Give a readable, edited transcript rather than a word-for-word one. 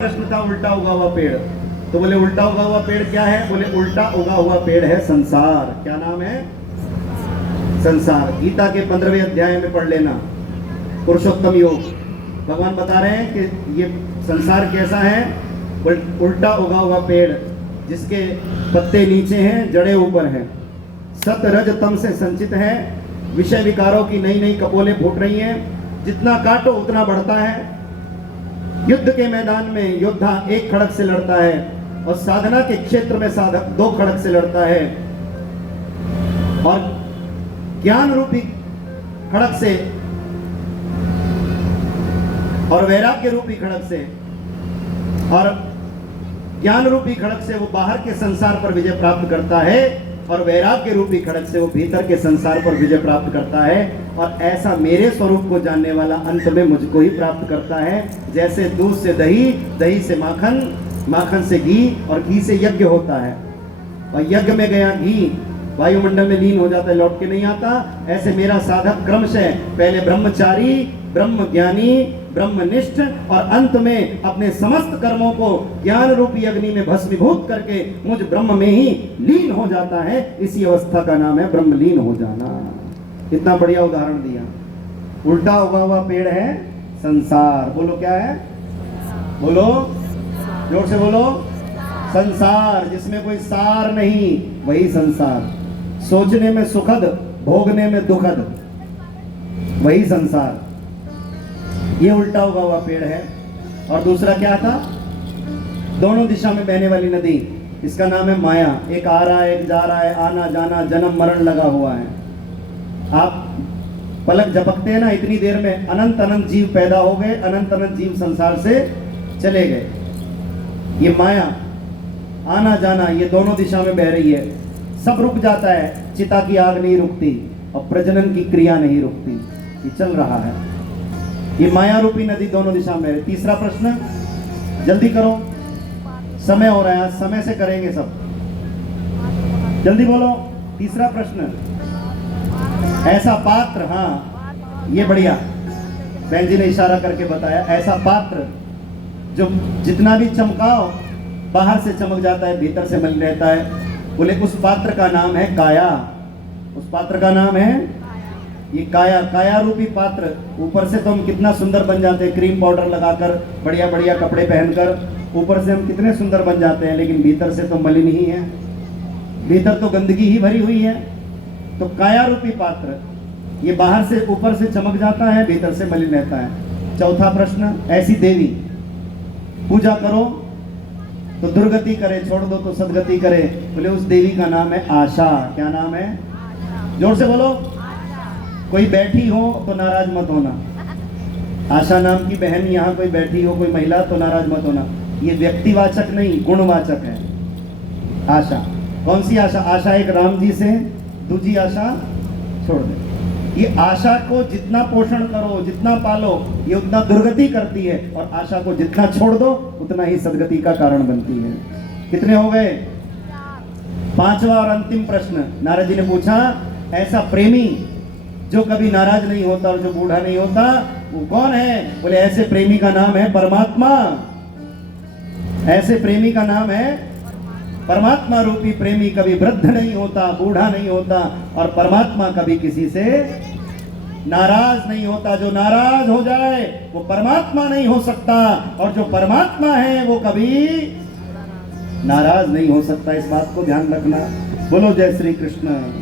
प्रश्न था उल्टा उगा हुआ पेड़, तो बोले उल्टा उगा हुआ पेड़ क्या है? बोले उल्टा उगा हुआ पेड़ है संसार। क्या नाम है? संसार। गीता के 15वें अध्याय में पढ़ लेना, पुरुषोत्तम योग। भगवान बता रहे हैं कि ये संसार कैसा है? उल्टा उगा हुआ पेड़ जिसके पत्ते नीचे हैं, जड़े ऊपर हैं, सत रज तम से संचित है, विषय विकारों की नई नई कपोलें फूट रही हैं, जितना काटो उतना बढ़ता है। युद्ध के मैदान में योद्धा एक खड़क से लड़ता है और साधना के क्षेत्र में साधक 2 खड़क से लड़ता है, और ज्ञान रूपी खड़क से और वैराग्य रूपी खड़क से और ज्ञान रूपी खड़क से वो बाहर के संसार पर विजय प्राप्त करता है, और वैराग्य रूपी खड़क से वो भीतर के संसार पर विजय प्राप्त करता है। और ऐसा मेरे स्वरूप को जानने वाला अंत में मुझको ही प्राप्त करता है। जैसे दूध से दही, दही से माखन, माखन से घी, और घी से यज्ञ होता है, और यज्ञ में गया घी वायुमंडल में लीन हो जाता है, लौट के नहीं आता। ऐसे मेरा साधक क्रमशः पहले ब्रह्मचारी, ब्रह्म ज्ञानी, ब्रह्मनिष्ठ, और अंत में अपने समस्त कर्मों को ज्ञान रूपी अग्नि में भस्मीभूत करके मुझ ब्रह्म में ही लीन हो जाता है। इसी अवस्था का नाम है ब्रह्मलीन हो जाना। इतना बढ़िया उदाहरण दिया। उल्टा उगा हुआ पेड़ है संसार। बोलो क्या है? बोलो, जोर से बोलो। संसार, जिसमें कोई सार नहीं, वही संसार। सोचने में सुखद, भोगने में दुखद, वही संसार। ये उल्टा उगा हुआ पेड़ है। और दूसरा क्या था? दोनों दिशा में बहने वाली नदी, इसका नाम है माया। एक आ रहा है, एक जा रहा है, आना जाना, जन्म मरण लगा हुआ है। आप पलक झपकते हैं ना, इतनी देर में अनंत अनंत जीव पैदा हो गए, अनंत अनंत जीव संसार से चले गए। ये माया, आना जाना, ये दोनों दिशा में बह रही है। सब रुक जाता है, चिता की आग नहीं रुकती और प्रजनन की क्रिया नहीं रुकती, ये चल रहा है। ये माया रूपी नदी दोनों दिशा में है। तीसरा प्रश्न, जल्दी करो, समय हो रहा है, आज समय से करेंगे सब, जल्दी बोलो। तीसरा प्रश्न, ऐसा पात्र, हाँ ये बढ़िया, बहन जी ने इशारा करके बताया। ऐसा पात्र जो जितना भी चमकाओ बाहर से चमक जाता है, भीतर से मलिन रहता है। बोले उस पात्र का नाम है काया। उस पात्र का नाम है ये काया। काया रूपी पात्र। ऊपर से तो हम कितना सुंदर बन जाते हैं, क्रीम पाउडर लगाकर, बढ़िया बढ़िया कपड़े पहनकर ऊपर से हम कितने सुंदर बन जाते हैं, लेकिन भीतर से तो मलिन ही है, भीतर तो गंदगी ही भरी हुई है। तो काया रूपी पात्र, ये बाहर से ऊपर से चमक जाता है, भीतर से मलिन रहता है। चौथा प्रश्न, ऐसी देवी पूजा करो तो दुर्गति करे, छोड़ दो तो सदगति करे। बोले उस देवी का नाम है आशा। क्या नाम है? जोर से बोलो। कोई बैठी हो तो नाराज मत होना। आशा नाम की बहन यहाँ कोई बैठी हो, कोई महिला, तो नाराज मत होना। ये व्यक्तिवाचक नहीं, गुणवाचक है आशा। कौन सी आशा? आशा एक राम जी से, दूसरी आशा छोड़ दे। ये आशा को जितना पोषण करो, जितना पालो, ये उतना दुर्गति करती है, और आशा को जितना छोड़ दो उतना ही सदगति का कारण बनती है। कितने हो गए? 5वां और अंतिम प्रश्न नारद जी ने पूछा, ऐसा प्रेमी जो कभी नाराज नहीं होता और जो बूढ़ा नहीं होता, वो कौन है? बोले ऐसे प्रेमी का नाम है परमात्मा। ऐसे प्रेमी का नाम है परमात्मा। रूपी प्रेमी कभी वृद्ध नहीं होता, बूढ़ा नहीं होता, और परमात्मा कभी किसी से नाराज नहीं होता। जो नाराज हो जाए वो परमात्मा नहीं हो सकता, और जो परमात्मा है वो कभी नाराज नहीं हो सकता। इस बात को ध्यान रखना। बोलो जय श्री कृष्ण।